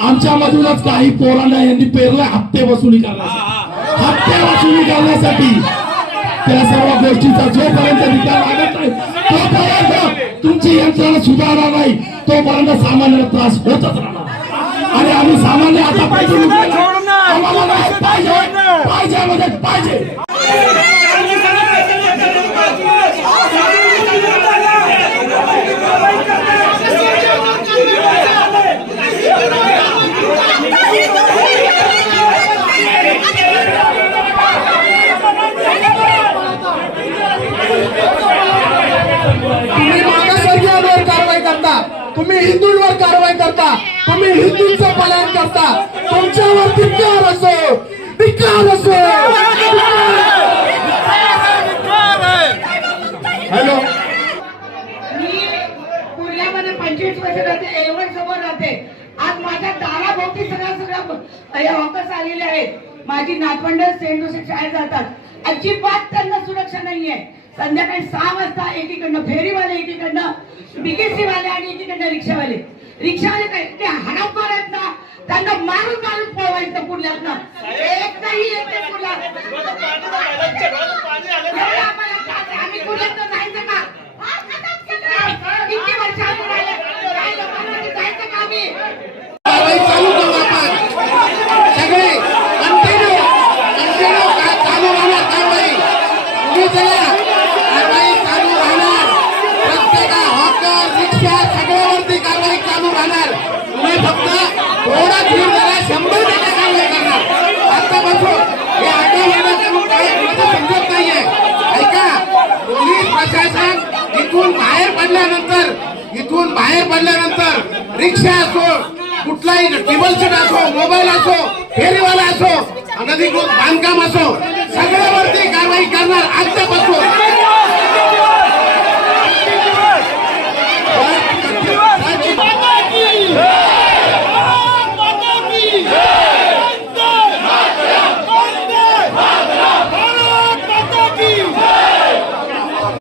आमच्यामधूनच काही पोरांना यांनी पेरलं हप्ते वसुली करण्यासाठी, हप्ते वसुली करण्यासाठी त्या सर्व गोष्टीचा जोपर्यंत निकाल लागत नाही तोपर्यंत तुमची यंत्रणा सुधारणार नाही, तोपर्यंत सामान्याला त्रास होतच राहणार. आणि आम्ही सामान्य आता पाहिजे आम्हाला नाही पाहिजे, पाहिजे म्हणजे पाहिजे. तुम्ही मागासवर्गीयांवर कारवाई करता, तुम्ही हिंदूंवर कारवाई करता, तुम्ही हिंदूंचं पालन करता. तुमच्यावर धिक्कार असो, धिक्कार असो. हॅलो, मी कुर्ल्यामध्ये 25 वर्ष राहते, एवढं समोर राहते. आज माझ्या दाराभोवती सगळ्या हॉकर्स आलेले आहेत. माझी नातवंड सेंट जोसेफ शाळेत जातात. अजिबात त्यांना सुरक्षा नाहीये. संध्याकाळी 6 वाजता एकीकडनं फेरीवाले, एकीकडनं बीकेसी वाले आणि एकीकडनं रिक्षावाले काय ते हडपणार आहेत ना, त्यांना मारून मारून पळवायचं पुण्यातनं. एकही येते पुण्यात आम्ही पुण्यातनं जायचं का? किती वर्ष आम्ही राहिले, जायचं का आम्ही? कारवाई चालू करू आपण सगळे कंटिन्यू चालू राहणार कारवाई. तुम्ही चला, कारवाई चालू राहणार. प्रत्येक हॉकर, रिक्षा सगळ्यावरती कारवाई चालू राहणार. तुम्ही फक्त थोडा धीर धरा, 100% कारवाई करणार. आतापासून हे आंदोलन करून काय मला समजत नाहीये. ऐका, पोलीस प्रशासन इथून बाहेर पडल्यानंतर रिक्षा असो, कुठलाही टेबल सीट असो, मोबाईल असो, फेरीवाला असो, अनधिकृत बांधकाम असो, सगळ्यावरती कारवाई करणार आजच्यापासून.